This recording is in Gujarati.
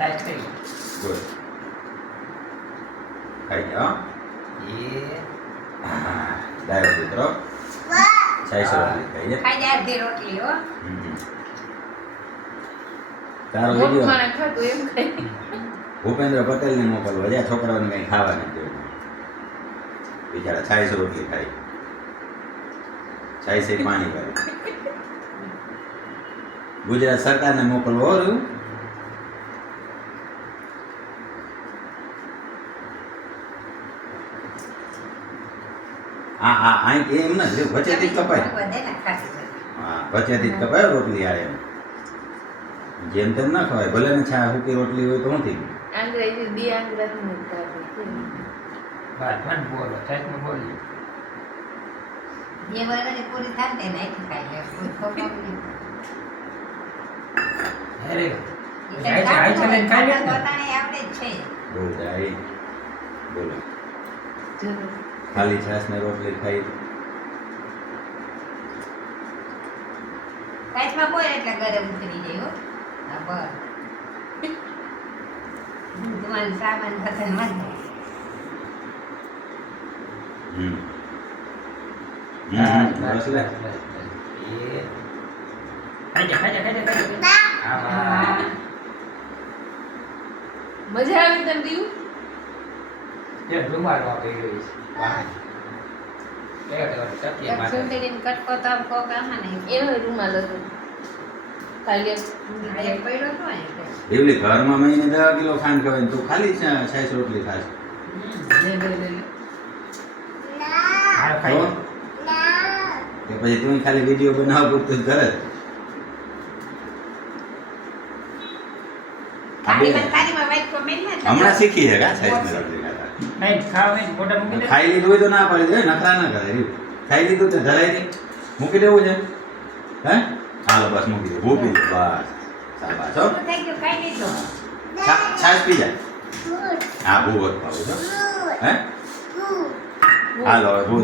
સાઈઝ કરી બોલ ખાઈ જાઓ એ ડાયો પુત્રો સાઈસ રોટલી ખાઈએ ખાઈ જાય અડધી રોટલી હો. તારો મોટું વિડિયો માણસ ખાતું એમ ખાય. ભૂપેન્દ્ર પટેલને મોકલવો જ્યાં છોકરાઓને કંઈ ખાવા નથી દેવું બિચારા છાઈસ રોટલી ખાય છાઈસ પાણી કરે ગુજરાત સરકારને મોકલવો હોરું હા એમ નથી વચ્ચેથી જ કપાય વધે ને ખાતી હોય. હા વચ્ચેથી જ કપાય રોટલી યાર એમ જેમ તેમ ના ખવાય ભલે ને છા સૂકી રોટલી હોય તો શું થઈ ગયું આંગળા એ બે આંગળા નું ખાતું. વાત પણ બોલો સાઈઝમાં બોલી બે વર્ષની પૂરી થાય ને નાખી ખાઈ લે કોઈ ખોટું નહીં. અરે ઈ જાય છે, આઈ છે ને ખાઈ લે ને. પોતાને આવડે જ છે. બહુ જાય બોલો જરૂર. ખાલી છાશ ને રોટલી ખાઈ કાચમાં બોય એટલે ગરમ ઉતરી જાય હો. હા બસ તમારું સામાન પસંદ માં હમ હા, બસ લે એ ખાઈ જા. આમાં મજા આવી તને દીવું? જે રૂમાલ વાપરી ગઈ છે ચપટી મારે સુંદરીને કટકો તો આમ કોક આમાં નહીં. એનો રૂમાલ હતો. ખાલી આ એક પડ્યો હતો ને એટલે. એવલી ઘરમાં મહિને 10 કિલો ખાંડ ખવાય ને તું ખાલી છાશ રોટલી ખાશ લે લે લે લે. હાલ તો ખાઈ કે પછી તું ખાલી વિડીયો બનાવ પૂરતું જ કરે થાળીમાં વાટકો મેલ ને તો હમણાં શીખી છે કા છાશ ને રોટલી ખાતા નહીં ખાવ નહીં મોટા મૂકી દે ખાઈ લીધું હોય તો ના પાડી દે નખરા ના કરે રહ્યું ખાઈ લીધું તો ધરાય નહીં મૂકી દેવું છે હે હાલો બસ મૂકી દે ભૂકી દે બસ શાબાશ હો શું થઈ ગયું ખાઈ લીધો. છાશ પી જાય હા ભૂ પાવું છો હે હાલો હવે ભૂ